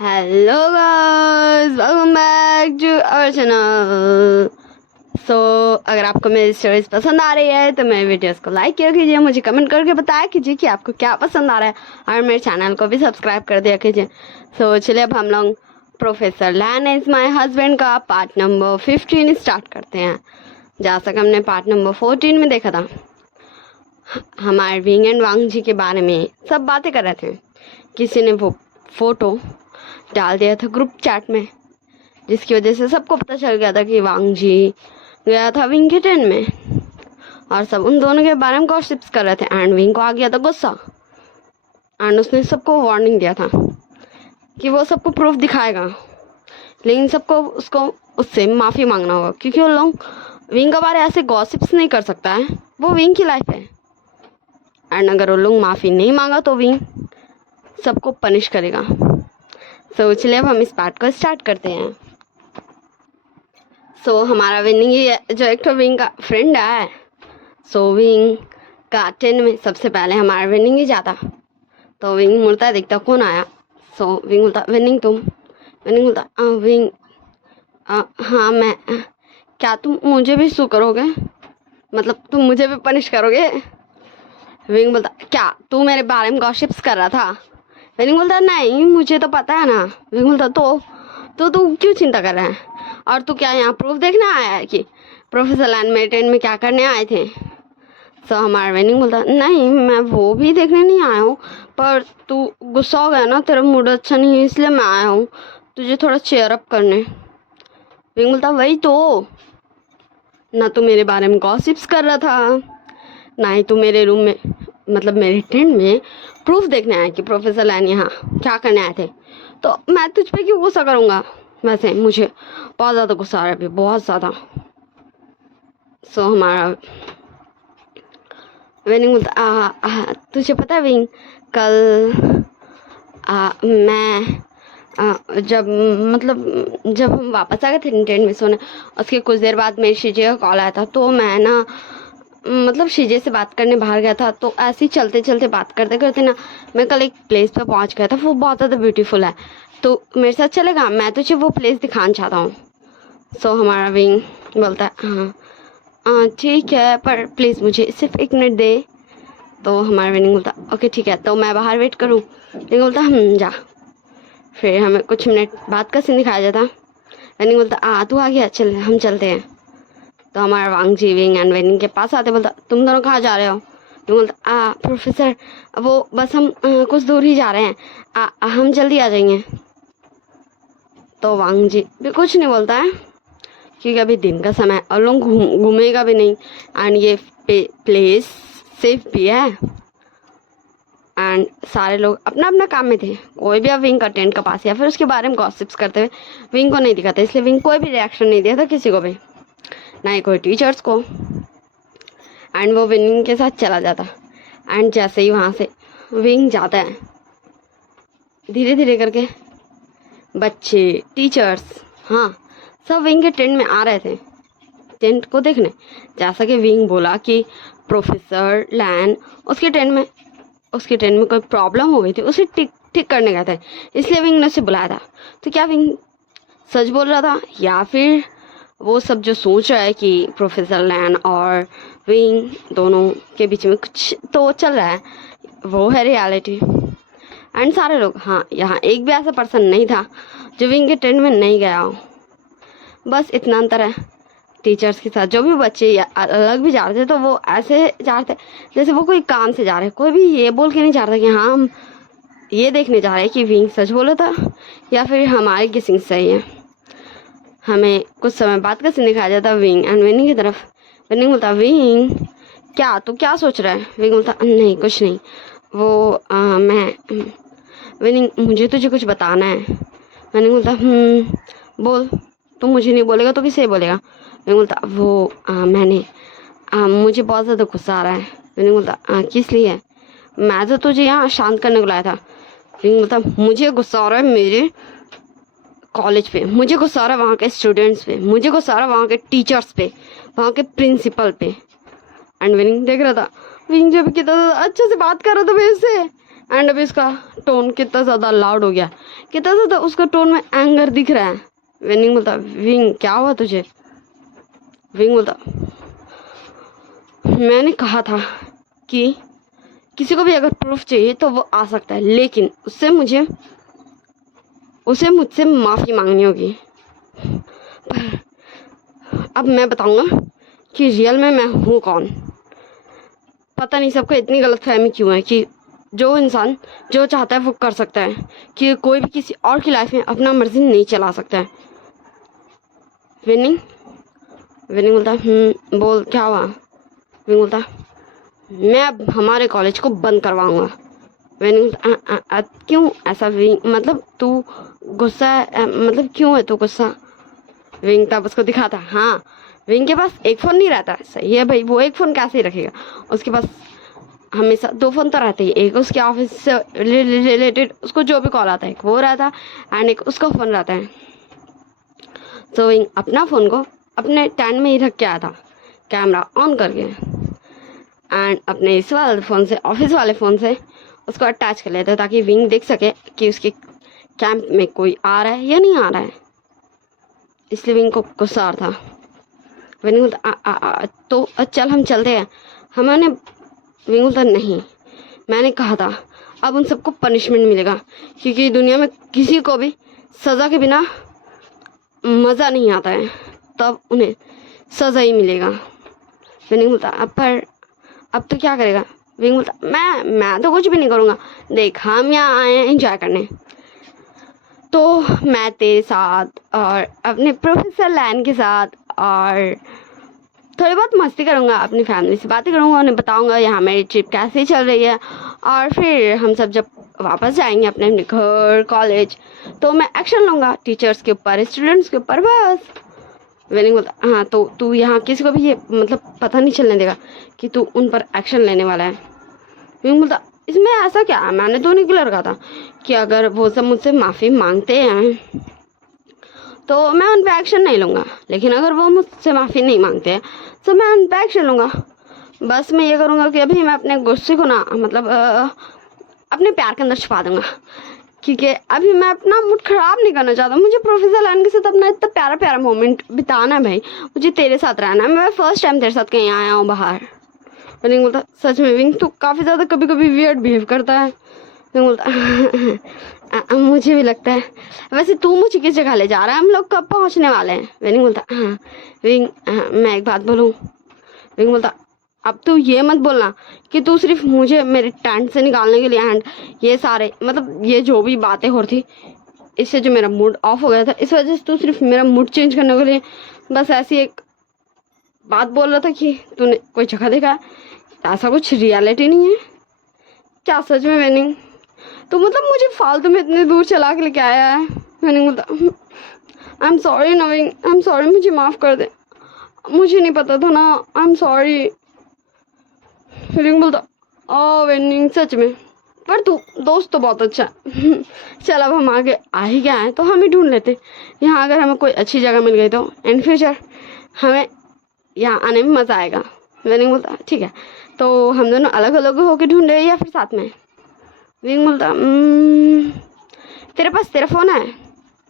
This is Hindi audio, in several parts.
Hello guys, welcome back to our channel. अगर आपको मेरी स्टोरीज पसंद आ रही है तो मेरे वीडियोस को लाइक किया कीजिए, मुझे कमेंट करके बताया कीजिए कि आपको क्या पसंद आ रहा है और मेरे चैनल को भी सब्सक्राइब कर दिया कीजिए। चलिए अब हम लोग professor Lan is my husband का पार्ट नंबर 15 स्टार्ट करते हैं। जहाँ तक हमने पार्ट नंबर 14 में देखा था, हमारे विंग एंड वांग जी के बारे में सब बातें कर रहे थे। किसी ने वो फोटो डाल दिया था ग्रुप चैट में, जिसकी वजह से सबको पता चल गया था कि वांग जी गया था विंग के टेंट में और सब उन दोनों के बारे में गॉसिप्स कर रहे थे। एंड विंग को आ गया था गुस्सा एंड उसने सबको वार्निंग दिया था कि वो सबको प्रूफ दिखाएगा, लेकिन सबको उससे माफ़ी मांगना होगा, क्योंकि वो लोग विंग के बारे ऐसे गॉसिप्स नहीं कर सकता है। वो विंग की लाइफ है एंड अगर वो लोग माफ़ी नहीं मांगा तो विंग सबको पनिश करेगा। चलिए अब हम इस पार्ट को स्टार्ट करते हैं। हमारा विनिंग ही जो एक तो विंग का फ्रेंड है। विंग का टेंट में सबसे पहले हमारा विनिंग ही जाता, तो विंग मुड़ता देखता कौन आया। विंग बोलता विनिंग तुम। विनिंग बोलता विंग हाँ मैं। क्या तुम मुझे भी सू करोगे, मतलब तुम मुझे भी पनिश करोगे? विंग बोलता क्या तू मेरे बारे में गॉसिप्स कर रहा था? विनिंग बोलता नहीं मुझे तो पता है ना। विंग बोलता तो तू क्यों चिंता कर रहा है, और तू क्या यहाँ प्रूफ देखने आया है कि प्रोफेसर लैन मेरे टेंट में क्या करने आए थे? हमारा विनिंग बोलता नहीं मैं वो भी देखने नहीं आया हूँ, पर तू गुस्सा हो गया ना, तेरा मूड अच्छा नहीं है इसलिए मैं आया हूँ तुझे थोड़ा चेयर अप करने। विंग बोलता वही तो ना, तू मेरे बारे में गॉसिप्स कर रहा था ना ही तू मेरे रूम में, मतलब मेरे टेंट में प्रूफ देखने आया कि प्रोफेसर लैन यहाँ क्या करने आए थे, तो मैं तुझ पे क्यों गुस्सा करूँगा? वैसे मुझे बहुत ज़्यादा गुस्सा आ रहा है अभी, बहुत ज़्यादा। हमारा विनिंग बोलता तुझे पता है विंग, कल मैं जब हम वापस आ गए थे टेंट में सोने, उसके कुछ देर बाद मेरी शीजे का कॉल आया था। तो मैं ना मतलब शीजे से बात करने बाहर गया था, तो ऐसे ही चलते चलते बात करते करते ना मैं कल एक प्लेस पे पहुंच गया था, वो बहुत ज़्यादा ब्यूटीफुल है, तो मेरे साथ चलेगा? मैं तुझे वो प्लेस दिखाना चाहता हूँ। हमारा विंग बोलता है हाँ ठीक है, पर प्लीज़ मुझे सिर्फ 1 मिनट दे। तो हमारा विनिंग बोलता ओके ठीक है, तो मैं बाहर वेट करूँ? विंग बोलता जा। फिर हमें कुछ मिनट बाद का सीन दिखाया जाता। विनिंग बोलता तू आ गया, चल हम चलते हैं। तो हमारा वांग जी विंग एंड विनिंग के पास आते बोलता तुम दोनों कहाँ जा रहे हो? विंग बोलता प्रोफेसर वो बस हम कुछ दूर ही जा रहे हैं, हम जल्दी आ जाएंगे। तो वांग जी भी कुछ नहीं बोलता है, क्योंकि अभी दिन का समय और लोग घूमेगा भी नहीं एंड ये प्लेस सेफ भी है एंड सारे लोग अपना अपना काम में थे। कोई भी अब विंग का टेंट का पास या फिर उसके बारे में गॉसिप्स करते हुए विंग को नहीं दिखाते, इसलिए विंग कोई भी रिएक्शन नहीं दिया था किसी को भी, ना ही कोई टीचर्स को। एंड वो विंग के साथ चला जाता एंड जैसे ही वहाँ से विंग जाता है, धीरे धीरे करके बच्चे, टीचर्स, हाँ सब विंग के टेंट में आ रहे थे टेंट को देखने। जैसा कि विंग बोला कि प्रोफेसर लैन उसके टेंट में कोई प्रॉब्लम हो गई थी, उसे ठीक करने गए थे, इसलिए विंग ने उसे बुलाया था। तो क्या विंग सच बोल रहा था या फिर वो सब जो सोच रहा है कि प्रोफेसर लैन और विंग दोनों के बीच में कुछ तो चल रहा है, वो है रियलिटी। एंड सारे लोग, हाँ यहाँ एक भी ऐसा पर्सन नहीं था जो विंग के टेंट में नहीं गया हो। बस इतना अंतर है टीचर्स के साथ, जो भी बच्चे अलग भी जा रहे थे तो वो ऐसे जा रहे थे जैसे वो कोई काम से जा रहे हैं, कोई भी ये बोल के नहीं जा रहा था कि हाँ हम ये देखने जा रहे हैं कि विंग सच बोला था या फिर हमारी गेसिंग सही है। हमें कुछ समय बाद का सीन दिखाया जाता विंग एंड विनिंग की तरफ। विनिंग बोलता विंग क्या तू क्या सोच रहा है? विंग बोलता नहीं कुछ नहीं, वो मैं विनिंग मुझे तुझे कुछ बताना है। विनिंग बोलता बोल, तू मुझे नहीं बोलेगा तो किसे बोलेगा? विनिंग बोलता वो मैंने मुझे बहुत ज़्यादा गुस्सा आ रहा है। विनिंग बोलता किस लिए? मैं तो तुझे यहाँ शांत करने को लाया था। विनिंग बोलता मुझे गुस्सा आ रहा है मेरे कॉलेज पे, मुझे गुस्सा आ रहा है वहाँ के स्टूडेंट्स पे, मुझे गुस्सा आ रहा है वहाँ के टीचर्स पे, वहाँ के प्रिंसिपल पे। एंड विनिंग देख रहा था विंग जब कितना अच्छे से बात कर रहा था मेरे से, एंड अभी इसका टोन कितना ज़्यादा लाउड हो गया, कितना ज़्यादा उसका टोन में एंगर दिख रहा है। विनिंग बोलता विंग क्या हुआ तुझे? विंग बोलता मैंने कहा था कि किसी को भी अगर प्रूफ चाहिए तो वो आ सकता है, लेकिन उसे मुझसे माफ़ी मांगनी होगी। पर अब मैं बताऊंगा कि रियल में मैं हूँ कौन। पता नहीं सबको इतनी गलतफहमी क्यों है कि जो इंसान जो चाहता है वो कर सकता है, कि कोई भी किसी और की लाइफ में अपना मर्जी नहीं चला सकता है। विनिंग बोलता बोल क्या हुआ? विनिंग बोलता मैं अब हमारे कॉलेज को बंद करवाऊंगा। विनिंग बोलता क्यों ऐसा? मतलब तू गुस्सा है, मतलब क्यों है तू गुस्सा? विंग तब उसको दिखाता, हाँ विंग के पास एक फ़ोन नहीं रहता। सही है भाई, वो एक फ़ोन कैसे ही रखेगा, उसके पास हमेशा 2 फ़ोन तो रहते ही। एक उसके ऑफिस से रिलेटेड उसको जो भी कॉल आता है एक वो रहता है, एंड एक उसका फ़ोन रहता है। तो विंग अपना फ़ोन को अपने टैंड में ही रख के आया था, कैमरा ऑन करके, एंड अपने इस वाले फ़ोन से, ऑफिस वाले फ़ोन से उसको अटैच कर लेता ताकि विंग देख सके कि उसके कैंप में कोई आ रहा है या नहीं आ रहा है। इसलिए विंग को गुस्सा आ रहा था। विंग बोलता तो चल हम चलते हैं। हमने विंग बोलता नहीं, मैंने कहा था अब उन सबको पनिशमेंट मिलेगा, क्योंकि दुनिया में किसी को भी सज़ा के बिना मज़ा नहीं आता है, तब उन्हें सज़ा ही मिलेगा। विंग बोलता अब तो क्या करेगा? विंग बोलता मैं तो कुछ भी नहीं करूँगा, देख हम यहाँ आए हैं एंजॉय करने, तो मैं तेरे साथ और अपने प्रोफेसर लैन के साथ और थोड़ी बहुत मस्ती करूँगा, अपनी फैमिली से बातें करूँगा, उन्हें बताऊँगा यहाँ मेरी ट्रिप कैसे चल रही है, और फिर हम सब जब वापस जाएंगे अपने अपने घर कॉलेज तो मैं एक्शन लूँगा टीचर्स के ऊपर, स्टूडेंट्स के ऊपर, बस। विनिंग बोलता हाँ तो तू यहाँ किसी को भी ये मतलब पता नहीं चलने देगा कि तू उन पर एक्शन लेने वाला है। विनिंग बोलता इसमें ऐसा क्या है, मैंने तो उन्हें क्लियर कहा था कि अगर वो सब मुझसे माफ़ी मांगते हैं तो मैं उन पर एक्शन नहीं लूँगा, लेकिन अगर वो मुझसे माफ़ी नहीं मांगते हैं तो मैं उन पर एक्शन लूँगा। बस मैं ये करूँगा कि अभी मैं अपने गुस्से को ना मतलब अपने प्यार के अंदर छुपा दूँगा, क्योंकि अभी मैं अपना मूड ख़राब नहीं करना चाहता। मुझे प्रोफेसर लाइन के साथ अपना इतना प्यारा प्यारा मोमेंट बिताना है भाई, मुझे तेरे साथ रहना है। मैं फर्स्ट टाइम तेरे साथ कहीं आया हूँ बाहर। विंग बोलता सच में विंग तू काफ़ी ज़्यादा कभी कभी वियर्ड बिहेव करता है। विंग बोलता मुझे भी लगता है। वैसे तू मुझे किस जगह ले जा रहा है, हम लोग कब पहुँचने वाले हैं? विंग बोलता हाँ विंग मैं एक बात बोलूँ? विंग बोलता अब तू ये मत बोलना कि तू सिर्फ मुझे मेरे टेंट से निकालने के लिए एंड ये सारे मतलब ये जो भी बातें हो रही थी इससे जो मेरा मूड ऑफ हो गया था, इस वजह से तू सिर्फ मेरा मूड चेंज करने के लिए बस ऐसी एक बात बोल रहा था कि तूने कोई जगह देखा है, ऐसा कुछ रियलिटी नहीं है क्या सच में? विनिंग तो मतलब मुझे फालतू में इतने दूर चला के लेके आया है। विनिंग बोलता आई am sorry Naveen, I am sorry, मुझे माफ़ कर दे, मुझे नहीं पता था ना, आई एम सॉरी। विनिंग बोलता ओ विनिंग सच में, पर तू दोस्त तो बहुत अच्छा है। चल अब हम आगे आ ही गए हैं तो हम ही ढूंढ लेते यहाँ, अगर हमें कोई अच्छी जगह मिल गई तो इन फ्यूचर हमें यहाँ आने में मज़ा आएगा। विनिंग बोलता ठीक है, तो हम दोनों अलग अलग होकर ढूंढे या फिर साथ में? विनिंग बोलता तेरे पास तेरा फ़ोन है?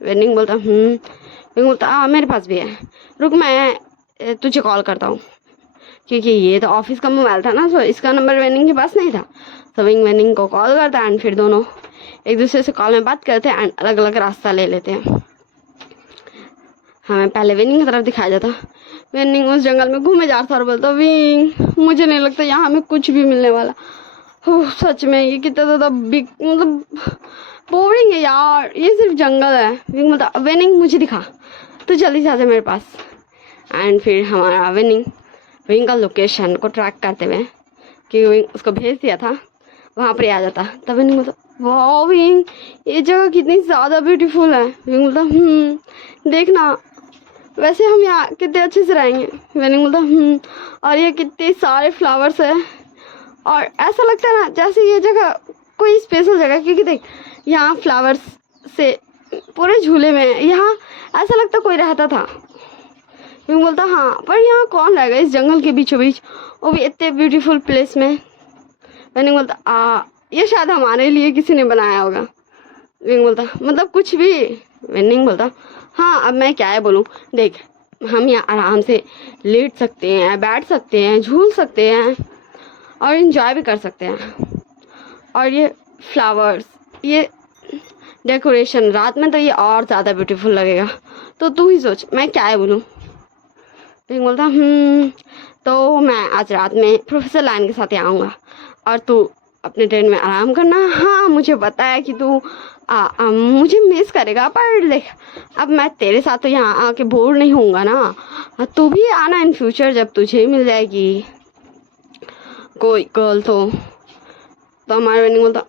विनिंग बोलता विनिंग बोलता मेरे पास भी है, रुक मैं तुझे कॉल करता हूँ, क्योंकि ये तो ऑफिस का मोबाइल था ना, तो इसका नंबर विनिंग के पास नहीं था। तो विनिंग को कॉल करता है एंड फिर दोनों एक दूसरे से कॉल में बात करते हैं एंड अलग अलग रास्ता ले लेते हैं। हमें पहले विनिंग की तरफ दिखाया जाता, विनिंग उस जंगल में घूमे जा रहा था और बोलता विंग मुझे नहीं लगता यहाँ हमें कुछ भी मिलने वाला। ओह सच में ये कितना ज़्यादा बिग मतलब बोरिंग है यार, ये सिर्फ जंगल है। विंग बोलता विनिंग मुझे दिखा, तो जल्दी से आ जा मेरे पास। एंड फिर हमारा विंग का लोकेशन को ट्रैक करते हुए कि विंग उसको भेज दिया था वहाँ पर आ जाता। तब विंग बोलता वाह विंग ये जगह कितनी ज़्यादा ब्यूटीफुल है। विंग बोलता देखना वैसे हम यहाँ कितने अच्छे से रहेंगे। विनिंग बोलता और ये कितने सारे फ्लावर्स है और ऐसा लगता है ना जैसे ये जगह कोई स्पेशल जगह, क्योंकि देख यहाँ फ्लावर्स से पूरे झूले में, यहाँ ऐसा लगता कोई रहता था। विंग बोलता हाँ पर यहाँ कौन रहेगा इस जंगल के बीचों बीच, वो भी इतने ब्यूटीफुल प्लेस में। विनिंग बोलता ये शायद हमारे लिए किसी ने बनाया होगा। विंग बोलता मतलब कुछ भी। विनिंग बोलता हाँ अब मैं क्या है बोलूँ, देख हम यहाँ आराम से लेट सकते हैं, बैठ सकते हैं, झूल सकते हैं और इन्जॉय भी कर सकते हैं। और ये फ्लावर्स, ये डेकोरेशन रात में तो ये और ज़्यादा ब्यूटीफुल लगेगा। तो तू ही सोच मैं क्या है बोलूँ। विंग बोलता तो मैं आज रात में प्रोफेसर लाइन के साथ ही आऊँगा और तू अपने ट्रेन में आराम करना। हाँ मुझे पता है कि तू मुझे मिस करेगा, पर देख अब मैं तेरे साथ तो यहाँ आके बोर नहीं होऊंगा ना। तू भी आना इन फ्यूचर जब तुझे मिल जाएगी कोई गर्ल तो हमारे विनिंग बोलता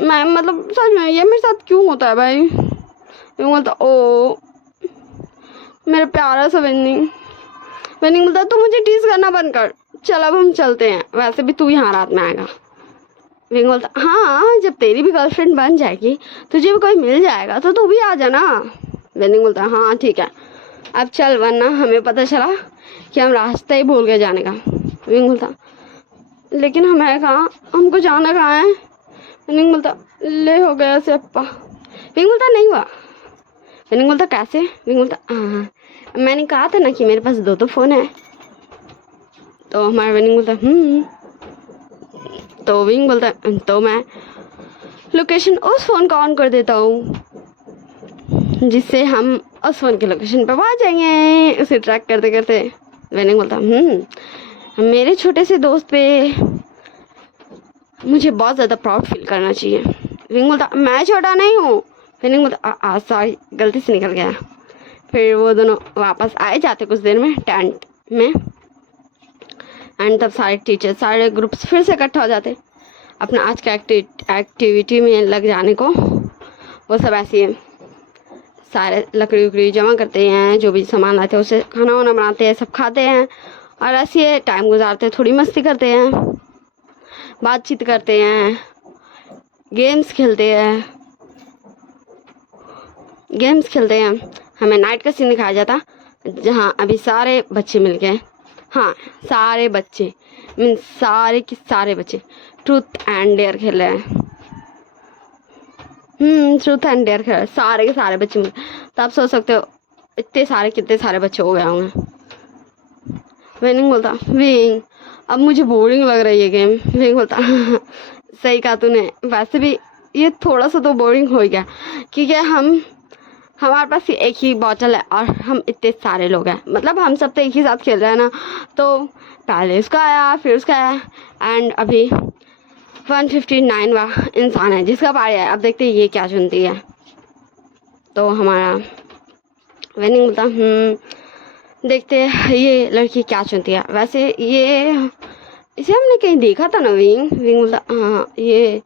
मैं मतलब सच में ये मेरे साथ क्यों होता है भाई। विनिंग बोलता ओ मेरे प्यारा सा विनिंग। विनिंग बोलता तू मुझे टीज करना बंद कर, चल अब हम चलते हैं, वैसे भी तू यहाँ रात में आएगा। विंग बोलता हाँ जब तेरी भी गर्लफ्रेंड बन जाएगी, तुझे भी कोई मिल जाएगा तो तू भी आ जाना। विनिंग बोलता हाँ ठीक है अब चल, वरना हमें पता चला कि हम रास्ता ही भूल गए जाने का। विंग बोलता लेकिन हमें कहाँ, हमको जाना कहाँ है। विनिंग बोलता ले हो गया से अप्पा। विंग बोलता नहीं हुआ। विनिंग बोलता कैसे। विंग बोलता हाँ मैंने कहा था ना कि मेरे पास दो फ़ोन है। तो हमारा विनिंग बोलता तो विंग बोलता तो मैं लोकेशन उस फ़ोन का ऑन कर देता हूँ जिससे हम उस फ़ोन के लोकेशन पर पहुँच जाएंगे उसे ट्रैक करते करते। विनिंग बोलता मेरे छोटे से दोस्त पे मुझे बहुत ज़्यादा प्राउड फील करना चाहिए। विंग बोलता मैं छोटा नहीं हूँ। विनिंग बोलता सॉरी गलती से निकल गया। फिर वो दोनों वापस आए जाते कुछ देर में टेंट में, एंड तब सारे टीचर सारे ग्रुप्स फिर से इकट्ठा हो जाते अपना आज का एक्टिविटी में लग जाने को। वो सब ऐसे ही सारे लकड़ी उकड़ी जमा करते हैं, जो भी सामान लाते हैं उसे खाना वाना बनाते हैं, सब खाते हैं और ऐसे टाइम गुजारते हैं, थोड़ी मस्ती करते हैं, बातचीत करते हैं, गेम्स खेलते हैं। हमें नाइट का सीन दिखाया जाता जहाँ अभी सारे बच्चे मिल गए, हाँ सारे बच्चे मीन्स सारे के सारे बच्चे ट्रूथ एंड डेयर खेल रहे हैं। ट्रूथ एंड डेयर खेल रहे सारे के सारे बच्चे मिल। तो आप सोच सकते हो कितने सारे बच्चे हो गए होंगे। विनिंग बोलता विंग अब मुझे बोरिंग लग रही है गेम। विंग बोलता सही कहा तूने, वैसे भी ये थोड़ा सा तो बोरिंग हो गया क्योंकि हमारे पास एक ही बॉटल है और हम इतने सारे लोग हैं, मतलब हम सब तो एक ही साथ खेल रहे हैं ना। तो पहले उसका आया फिर उसका आया एंड अभी 159वां इंसान है जिसका पारी है। अब देखते हैं ये क्या चुनती है। तो हमारा विनिंग बोलता देखते हैं ये लड़की क्या चुनती है। वैसे इसे हमने कहीं देखा था ना। विंग बोलता हाँ ये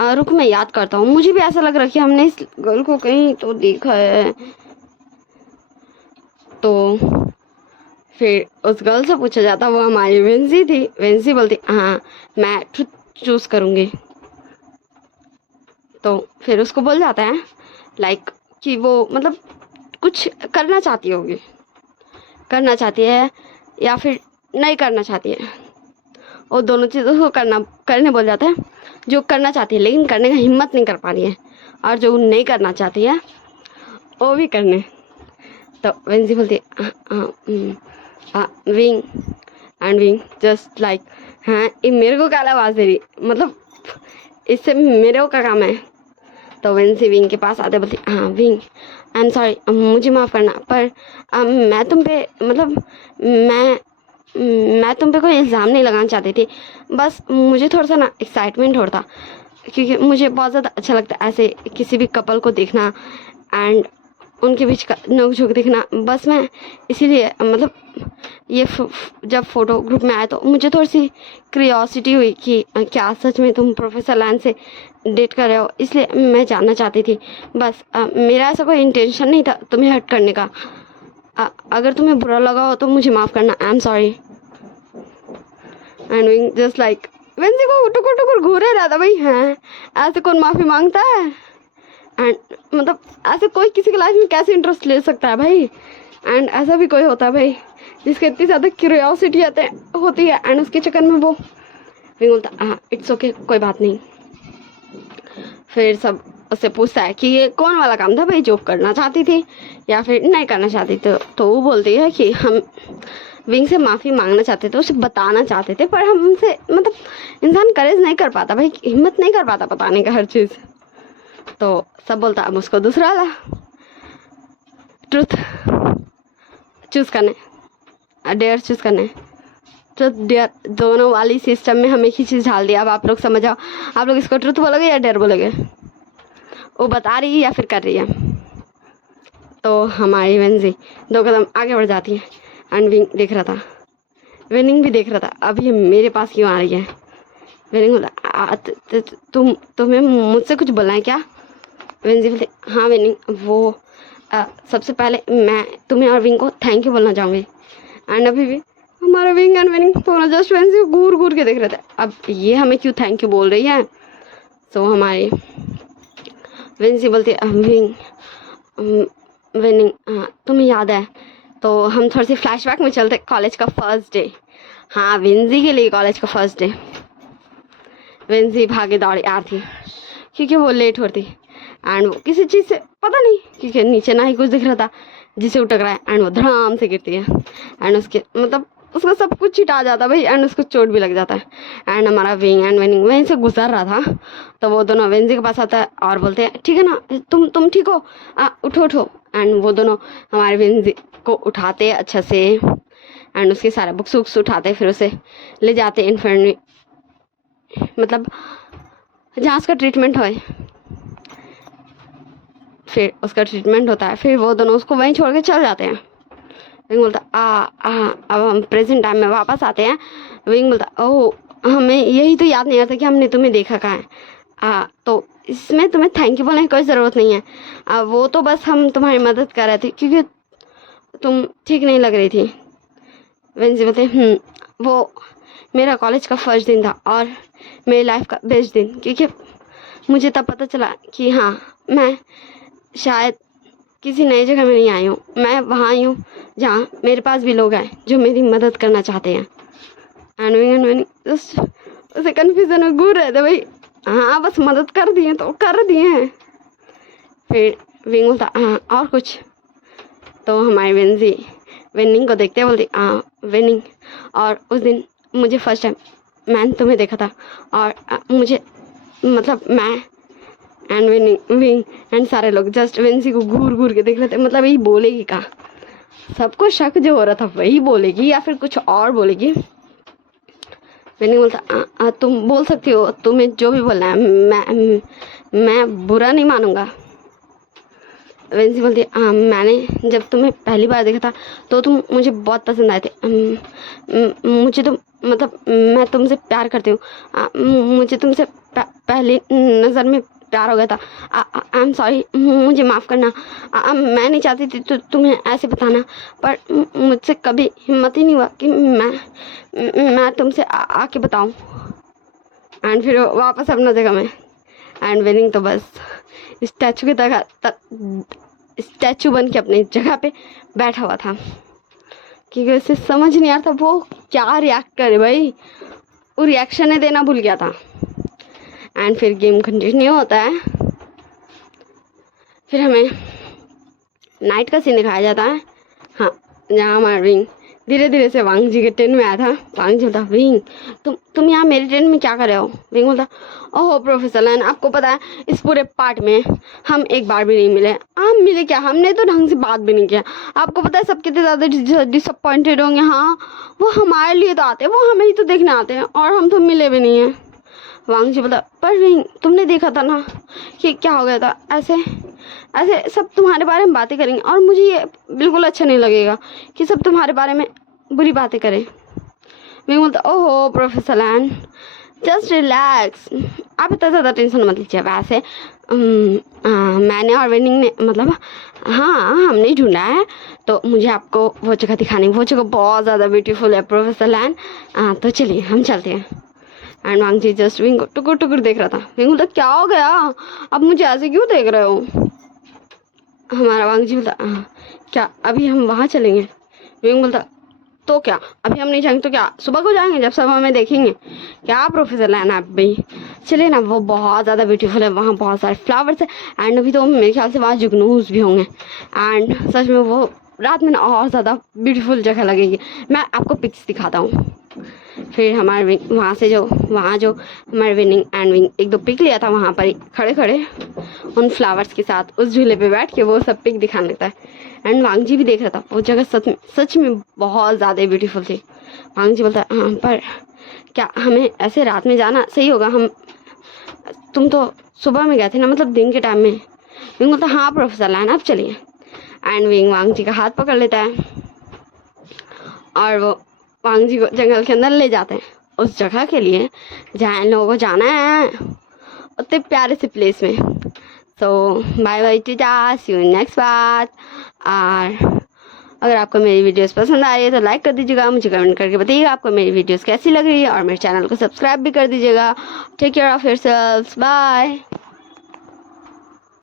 रुक मैं याद करता हूँ, मुझे भी ऐसा लग रहा है कि हमने इस गर्ल को कहीं तो देखा है। तो फिर उस गर्ल से पूछा जाता, वो हमारी वेंसी थी। वेंसी बोलती हाँ मैं ट्रुथ चूज करूँगी। तो फिर उसको बोल जाता है लाइक कि वो मतलब कुछ करना चाहती है या फिर नहीं करना चाहती है। वो दोनों चीज़ों को करने बोल जाता है, जो करना चाहती है लेकिन करने का हिम्मत नहीं कर पा रही है, और जो नहीं करना चाहती है वो भी करने। तो वेंसी बोलती wing and wing just like हाँ ये मेरे को क्या आवाज़ दे रही, मतलब इससे मेरे को क्या काम है। तो वेंसी विंग के पास आते बोलती हाँ विंग आई एम सॉरी मुझे माफ़ करना, पर मैं तुम पे मतलब मैं तुम पे कोई इल्ज़ाम नहीं लगाना चाहती थी, बस मुझे थोड़ा सा ना एक्साइटमेंट हो रहा था क्योंकि मुझे बहुत ज़्यादा अच्छा लगता है ऐसे किसी भी कपल को देखना एंड उनके बीच का नोक-झोंक देखना। बस मैं इसीलिए मतलब ये जब फ़ोटो ग्रुप में आया तो मुझे थोड़ी सी क्यूरियोसिटी हुई कि क्या सच में तुम प्रोफेसर लाइन से डेट कर रहे हो, इसलिए मैं जानना चाहती थी। बस मेरा ऐसा कोई इंटेंशन नहीं था तुम्हें हर्ट करने का। अगर तुम्हें बुरा लगा हो तो मुझे माफ़ करना, I am sorry. And wing just like वेंसी को टुकुर टुकुर घूरे रहा था भाई, हैं ऐसे कौन माफ़ी मांगता है। एंड मतलब ऐसे कोई किसी की लाइफ में कैसे इंटरेस्ट ले सकता है भाई। एंड ऐसा भी कोई होता है भाई जिसके इतनी ज़्यादा क्यूरियोसिटी होती है एंड उसके चक्कर में वो विंग बोलता हाँ इट्स ओके, कोई बात नहीं। फिर सब उससे पूछता है कि ये कौन वाला काम था भाई, जो करना चाहती थी या फिर नहीं करना चाहती थी। तो वो बोलती है कि हम विंग से माफ़ी मांगना चाहते थे, उसे बताना चाहते थे, पर हमसे मतलब इंसान करेज नहीं कर पाता भाई, हिम्मत नहीं कर पाता बताने का हर चीज़। तो सब बोलता अब उसको दूसरा वाला ट्रुथ चूज़ करने, डेयर चूज़ करने, ट्रुथ डेयर दोनों वाली सिस्टम में हम एक ही चीज़ ढाल दिया। अब आप लोग समझ जाओ, आप लोग इसको ट्रुथ बोलोगे या डेयर बोलोगे, वो बता रही है या फिर कर रही है। तो हमारी वेंजी 2 कदम आगे बढ़ जाती है एंड विंग देख रहा था, विनिंग भी देख रहा था अब ये मेरे पास क्यों आ रही है। विनिंग बोला तुम्हें मुझसे कुछ बोलना है क्या। वेंजी बोलते हाँ विनिंग, वो सबसे पहले मैं तुम्हें और विंग को थैंक यू बोलना चाहूँगी। एंड अभी भी हमारा विंग एंड विनिंग दोनों जस्ट वेंजी को घूर घूर के देख रहे थे, अब ये हमें क्यों थैंक यू बोल रही है। तो हमारी वेंजी बोलती विंग विनिंग तुम्हें याद है, तो हम थोड़ी सी फ्लैशबैक में चलते, कॉलेज का फर्स्ट डे। हाँ विंजी के लिए कॉलेज का फर्स्ट डे। विंजी भागे दौड़ी आ रही थी क्योंकि वो लेट होती एंड वो किसी चीज़ से पता नहीं क्योंकि नीचे ना ही कुछ दिख रहा था जिसे वो टकराए एंड वो धड़ाम से गिरती है एंड उसके मतलब उसका सब कुछ छिटा जाता है भाई एंड उसको चोट भी लग जाता है। एंड हमारा विंग एंड विनिंग वहीं से गुजर रहा था तो वो दोनों वेंजी के पास आता है और बोलते हैं ठीक है ना, तुम ठीक हो, उठो उठो। एंड वो दोनों हमारे वेंजी को उठाते अच्छा से एंड उसके सारे बुक्स वुक्स उठाते, फिर उसे ले जाते इन्फर्मरी, मतलब जहाँ उसका ट्रीटमेंट हो, फिर उसका ट्रीटमेंट होता है, फिर वो दोनों उसको वहीं छोड़ के चल जाते हैं। विंग बोलता अब हम प्रेजेंट टाइम में वापस आते हैं। विंग बोलता ओह हमें यही तो याद नहीं आता कि हमने तुम्हें देखा कहाँ है। तो इसमें तुम्हें थैंक यू बोलने की कोई ज़रूरत नहीं है, वो तो बस हम तुम्हारी मदद कर रहे थे क्योंकि तुम ठीक नहीं लग रही थी। वेंजी बोलते वो मेरा कॉलेज का फर्स्ट दिन था और मेरी लाइफ का बेस्ट दिन, क्योंकि मुझे तब पता चला कि हाँ मैं शायद किसी नई जगह में नहीं आई हूँ, मैं वहाँ आई हूँ जहाँ मेरे पास भी लोग हैं जो मेरी मदद करना चाहते हैं। एंड उसे कन्फ्यूजन में घूर रहे थे भाई, हाँ बस मदद कर दिए तो कर दिए हैं। फिर विंग बोलता हाँ और कुछ। तो हमारी वेंजी विनिंग को देखते बोलती विनिंग, और उस दिन मुझे फर्स्ट टाइम मैंने तुम्हें देखा था और मुझे मतलब मैं एंड विंग एंड सारे लोग जस्ट वेंजी को घूर घूर के देख रहे थे, मतलब यही बोलेगी का, सबको शक जो हो रहा था वही बोलेगी या फिर कुछ और बोलेगी। विनिंग बोलता तुम बोल सकती हो, तुम्हें जो भी बोलना है, मैं बुरा नहीं मानूंगा। वेंजी बोलती मैंने जब तुम्हें पहली बार देखा था तो तुम मुझे बहुत पसंद आए थे, मुझे तो मतलब मैं तुमसे प्यार करती हूँ, मुझे तुमसे पहली नज़र में प्यार हो गया था। आई एम सॉरी, मुझे माफ़ करना, मैं नहीं चाहती थी तो तुम्हें ऐसे बताना, पर मुझसे कभी हिम्मत ही नहीं हुआ कि मैं तुमसे आके बताऊँ। एंड फिर वापस अपना जगह में एंड विनिंग तो बस स्टैचू की तरह स्टैचू बन के अपनी जगह पे बैठा हुआ था क्योंकि उसे समझ नहीं आ रहा था वो क्या रिएक्ट करे भाई, वो रिएक्शन ही देना भूल गया था। एंड फिर गेम कंटिन्यू होता है, फिर हमें नाइट का सीन दिखाया जाता है। हाँ जहाँ हमारा विंग धीरे धीरे से वांग जी के ट्रेन में आया था। वांग जी बोलता विंग तुम यहाँ मेरे ट्रेन में क्या कर रहे हो। विंग बोलता ओहो प्रोफेसर लैन, आपको पता है इस पूरे पार्ट में हम एक बार भी नहीं मिले। हम मिले क्या, हमने तो ढंग से बात भी नहीं किया। आपको पता है सब कितने ज़्यादा डिसअपॉइंटेड होंगे। हाँ वो हमारे लिए तो आते हैं, वो हमें ही तो देखने आते हैं और हम तो मिले भी नहीं हैं। वांग जी बोला पर विंग तुमने देखा था ना कि क्या हो गया था, ऐसे ऐसे सब तुम्हारे बारे में बातें करेंगे और मुझे ये बिल्कुल अच्छा नहीं लगेगा कि सब तुम्हारे बारे में बुरी बातें करें। विंग बोलता ओहो प्रोफेसर लैन जस्ट रिलैक्स, आप इतना ज़्यादा टेंशन मत लीजिए। वैसे मैंने और विनिंग ने मतलब हाँ हमने ढूंढा है तो मुझे आपको वो जगह दिखानी, वो जगह बहुत ज़्यादा ब्यूटीफुल है प्रोफेसर लैन, तो चलिए हम चलते हैं। एंड वांग जी जस्ट विंग को टुकुर टुकुर देख रहा था। विंग बोलता क्या हो गया, अब मुझे ऐसे क्यों देख रहे हो। हमारा वांग जी बोलता क्या अभी हम वहाँ चलेंगे। विंग बोलता तो क्या अभी हम नहीं जाएंगे तो क्या सुबह को जाएंगे जब सब हमें देखेंगे। क्या प्रोफेसर लाना आप भाई, चलिए ना। वो बहुत ज़्यादा ब्यूटीफुल है, वहाँ बहुत सारे फ्लावर्स है एंड अभी तो मेरे ख्याल से वहाँ जुगनूस भी होंगे एंड सच में वो रात में ना और ज़्यादा ब्यूटीफुल जगह लगेगी। मैं आपको पिक्स दिखाता हूँ। फिर हमारे वहाँ से जो हमारे विनिंग एंड विंग एक दो पिक लिया था वहाँ पर ही खड़े खड़े उन फ्लावर्स के साथ उस झूले पे बैठ के वो सब पिक दिखाने लगता है। एंड वांगजी भी देख रहा था। वो जगह सच में बहुत ज़्यादा ब्यूटीफुल थी। वांगजी बोलता है हाँ पर क्या हमें ऐसे रात में जाना सही होगा? तुम तो सुबह में गए थे ना, मतलब दिन के टाइम में। विंग बोलता हाँ प्रोफेसर लाइन आप चलिए। एंड विंग वांगजी का हाथ पकड़ लेता है और वो वांगजी को जंगल के अंदर ले जाते हैं उस जगह के लिए जहाँ इन लोगों को जाना है, उतने प्यारे से प्लेस में। So bye bye tata, see you next बार। और अगर आपको मेरी वीडियोस पसंद आ रही है तो लाइक कर दीजिएगा, मुझे कमेंट करके बताइएगा आपको मेरी वीडियोस कैसी लग रही है और मेरे चैनल को सब्सक्राइब भी कर दीजिएगा। Take care of yourselves, bye.